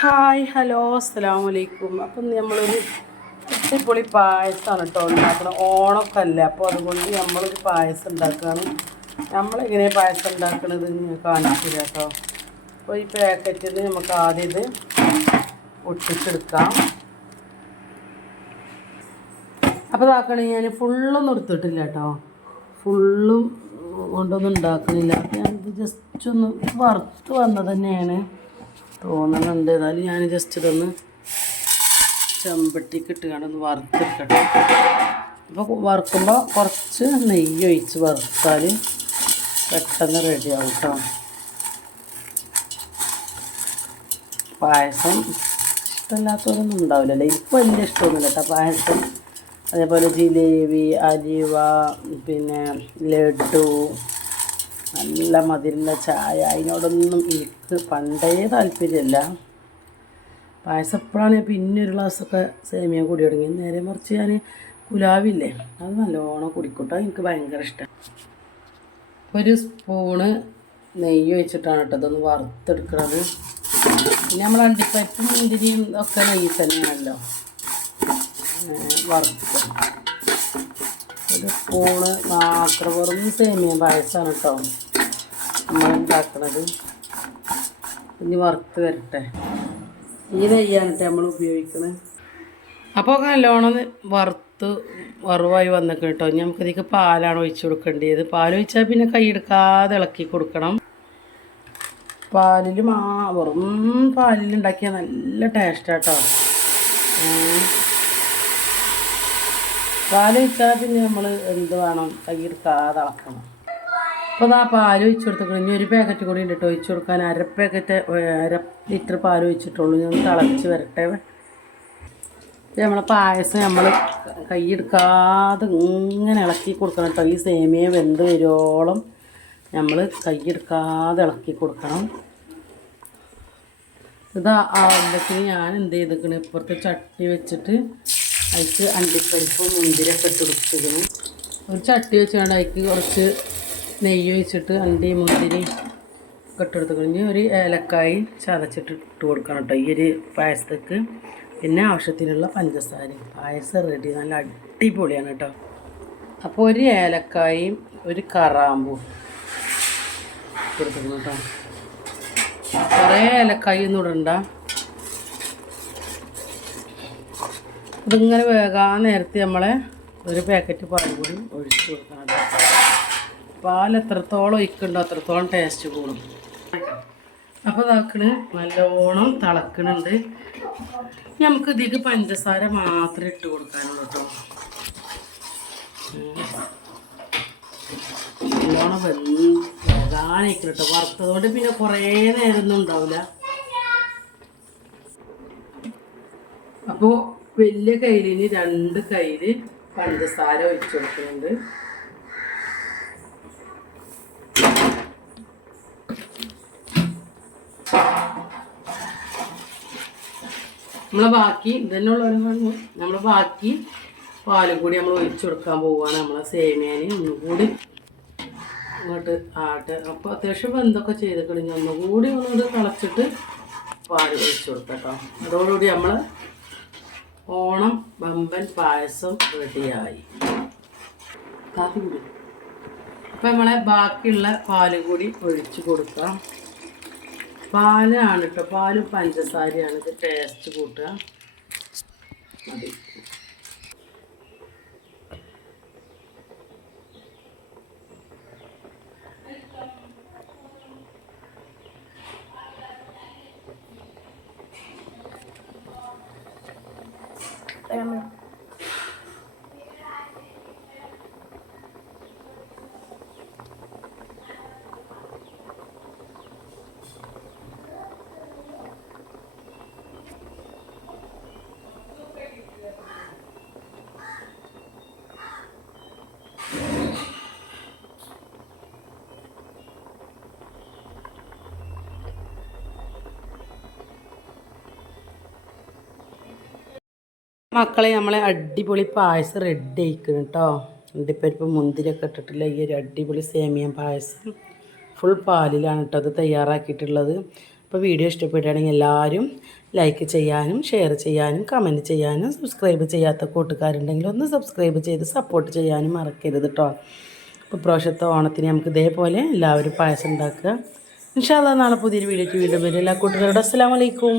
Hi hello അസ്സലാമു അലൈക്കും. അപ്പം നമ്മളൊരു അടിപൊളി പായസമാണ് കേട്ടോ ഉണ്ടാക്കണം. ഓണമൊക്കെ അല്ലേ, അപ്പോൾ അതുകൊണ്ട് നമ്മളൊരു പായസം ഉണ്ടാക്കുകയാണ്. നമ്മളെങ്ങനെയാണ് പായസം ഉണ്ടാക്കുന്നത് കാണിച്ചില്ല കേട്ടോ. അപ്പോൾ ഈ പാക്കറ്റിൽ നിന്ന് നമുക്ക് ആദ്യം ഇത് ഒട്ടിച്ചെടുക്കാം. അപ്പോൾ ഇതാക്കണമെങ്കിൽ ഞാൻ ഫുള്ളൊന്നും എടുത്തിട്ടില്ല കേട്ടോ, ഫുള്ളും കൊണ്ടൊന്നും ഉണ്ടാക്കുന്നില്ല. അപ്പോൾ ഞാനിത് ജസ്റ്റ് ഒന്ന് വറുത്ത് വന്നത് തന്നെയാണ് തോന്നുന്നുണ്ട്. എന്നാലും ഞാൻ ജസ്റ്റ് ഇതൊന്ന് ചെമ്പട്ടിക്ക് ഇട്ടുകൊണ്ടൊന്ന് വറുത്തെടുക്കട്ടെ. അപ്പോൾ വറുക്കുമ്പോൾ കുറച്ച് നെയ്യ് ഒഴിച്ച് വറുത്താൽ പെട്ടെന്ന് റെഡിയാവും കേട്ടോ. പായസം ഇഷ്ടമില്ലാത്തവരൊന്നും ഉണ്ടാവില്ലല്ലോ, എനിക്ക് വലിയ ഇഷ്ടമൊന്നുമില്ല കേട്ടോ പായസം. അതേപോലെ ജിലേബി, അലുവ, പിന്നെ ലഡു, നല്ല മധുരമുള്ള ചായ, അതിനോടൊന്നും എനിക്ക് പണ്ടേ താല്പര്യമല്ല. പായസം എപ്പോഴാണ് പിന്നെ ഒരു ഗ്ലാസ്സൊക്കെ സേമിയ കൂടി തുടങ്ങി. നേരെ മറിച്ച് ഞാൻ കുലാവില്ലേ അത് നല്ലോണം കുടിക്കൂട്ടോ, എനിക്ക് ഭയങ്കര ഇഷ്ടം. ഒരു സ്പൂണ് നെയ്യ് വെച്ചിട്ടാണ് കേട്ടോ ഇതൊന്ന് വറുത്തെടുക്കുന്നത്. പിന്നെ നമ്മൾ അണ്ടിപ്പരിപ്പും മുന്തിരിയും ഒക്കെ നെയ്യ് തന്നെയാണല്ലോ വറുത്ത്. ഒരു സ്പൂണ് മാത്രം, വെറും സേമിയ പായസമാണ് കേട്ടോ നമ്മൾ ഉണ്ടാക്കുന്നത്. ഇനി വറുത്ത് വരട്ടെ. ഈ നെയ്യാണ് കേട്ടോ നമ്മൾ ഉപയോഗിക്കുന്നത്. അപ്പോൾ നല്ലോണം വറുവായി വന്നിട്ട് കേട്ടോ. ഇനി നമുക്കിതിലേക്ക് പാലാണ് ഒഴിച്ച് കൊടുക്കേണ്ടത്. പാലൊഴിച്ചാൽ പിന്നെ കൈയെടുക്കാതെ ഇളക്കി കൊടുക്കണം. പാലിൽ വെറും പാലിൽ ഉണ്ടാക്കിയാൽ നല്ല ടേസ്റ്റാട്ടോ. പാലൊഴിച്ചാൽ പിന്നെ നമ്മൾ എന്ത് വേണം, കൈയെടുക്കാതെ ഇളക്കണം. അപ്പോൾ ആ പാൽ ഒഴിച്ച് കൊടുത്തിട്ട് ഇനി ഒരു പാക്കറ്റ് കൂടി ഉണ്ട് കേട്ടോ ഒഴിച്ച് കൊടുക്കാൻ. അര ലിറ്റർ പാൽ ഒഴിച്ചിട്ടുള്ളൂ. ഞാൻ തിളച്ച് വരട്ടെ. നമ്മളെ പായസം നമ്മൾ കൈയെടുക്കാതെ ഇങ്ങനെ ഇളക്കി കൊടുക്കണം കേട്ടോ. ഈ സേമിയ വെന്ത് വരുവോളം നമ്മൾ കൈയെടുക്കാതെ ഇളക്കി കൊടുക്കണം. ഇത് ആവുമ്പോഴത്തേന് ഞാൻ എന്ത് ചെയ്തിരിക്കണം, ഇപ്പുറത്തെ ചട്ടി വെച്ചിട്ട് അതിക്ക് അണ്ടിപ്പരിപ്പും മുന്തിരിയൊക്കെ ഇട്ട് കൊടുത്തിരിക്കണം. ഒരു ചട്ടി വെച്ചുകൊണ്ട് അതിക്ക് കുറച്ച് നെയ്യ് ഒഴിച്ചിട്ട് അണ്ടി മുന്തിരി ഒക്കെ ഇട്ടെടുത്ത് കഴിഞ്ഞ് ഒരു ഏലക്കായി ചതച്ചിട്ട് ഇട്ട് കൊടുക്കണം കേട്ടോ ഈ ഒരു പായസത്തേക്ക്. പിന്നെ ആവശ്യത്തിനുള്ള പഞ്ചസാരയും. പായസം റെഡി, നല്ല അടിപൊളിയാണ് കേട്ടോ. അപ്പോൾ ഒരു ഏലക്കായും ഒരു കറാമ്പും കൊടുക്കണം കേട്ടോ. കുറേ ഏലക്കായി ഒന്നും ഇടണ്ട. ഇതിങ്ങനെ വേകാൻ നേരത്തെ നമ്മളെ ഒരു പാക്കറ്റ് പാൽ കൂടി ഒഴിച്ച് കൊടുക്കണം കേട്ടോ. പാൽ എത്രത്തോളം ഒഴിക്കുന്നുണ്ടോ അത്രത്തോളം ടേസ്റ്റ് കൂടും. അപ്പോൾ ഇതാക്കണ് നല്ലോണം തിളക്കണുണ്ട്. നമുക്ക് ഇതിലേക്ക് പഞ്ചസാര മാത്രമേ ഇട്ട് കൊടുക്കാനുള്ളൂ കേട്ടോ. നല്ലോണം വേകാനായിരിക്കും കേട്ടോ. വറുത്തതുകൊണ്ട് പിന്നെ കുറേ നേരമൊന്നും ഉണ്ടാവില്ല. അപ്പോൾ വലിയ കയ്യിലിന് 2 കയ്യിൽ പഞ്ചസാര ഒഴിച്ച് കൊടുക്കുന്നുണ്ട്. നമ്മൾ ബാക്കി പാലും കൂടി നമ്മൾ ഒഴിച്ചു കൊടുക്കാൻ പോവുകയാണ്. നമ്മളെ സേമിയന് ഒന്നുകൂടി ഇങ്ങോട്ട് ആട്ട്. അപ്പോൾ അത്യാവശ്യം എന്തൊക്കെ ചെയ്ത് കഴിഞ്ഞ് ഒന്നുകൂടി തിളച്ചിട്ട് പാൽ ഒഴിച്ചു കൊടുക്കാം കേട്ടോ. അതോടുകൂടി നമ്മൾ ഓണം ബമ്പൻ പായസം റെഡിയായി. കാപ്പി കൂടി. അപ്പോൾ നമ്മളെ ബാക്കിയുള്ള പാലും കൂടി ഒഴിച്ച് കൊടുക്കാം. പാലാണ് കേട്ടോ, പാലും പഞ്ചസാരയാണ് ഇത് ടേസ്റ്റ് കൂട്ടുക. മതി. മക്കളെ നമ്മളെ അടിപൊളി പായസം റെഡി ആയിക്കണം കേട്ടോ. അണ്ടിപ്പരിപ്പ് മുന്തിരിയൊക്കെ ഇട്ടിട്ടുള്ള ഈ ഒരു അടിപൊളി സേമിയ പായസം ഫുൾ പാലിലാണ് കേട്ടോ അത് തയ്യാറാക്കിയിട്ടുള്ളത്. അപ്പോൾ വീഡിയോ ഇഷ്ടപ്പെടുകയാണെങ്കിൽ എല്ലാവരും ലൈക്ക് ചെയ്യാനും ഷെയർ ചെയ്യാനും കമൻറ്റ് ചെയ്യാനും സബ്സ്ക്രൈബ് ചെയ്യാത്ത കൂട്ടുകാരുണ്ടെങ്കിൽ ഒന്ന് സബ്സ്ക്രൈബ് ചെയ്ത് സപ്പോർട്ട് ചെയ്യാനും മറക്കരുത് കേട്ടോ. അപ്പോൾ പ്രാവശ്യത്തെ ഓണത്തിന് നമുക്ക് ഇതേപോലെ എല്ലാവരും പായസം ഉണ്ടാക്കുക. ഇൻഷാ അല്ലാഹ് നാളെ പുതിയൊരു വീഡിയോയ്ക്ക് വീണ്ടും വരും. എല്ലാ കൂട്ടുകാരോടും അസ്സലാമു അലൈക്കും.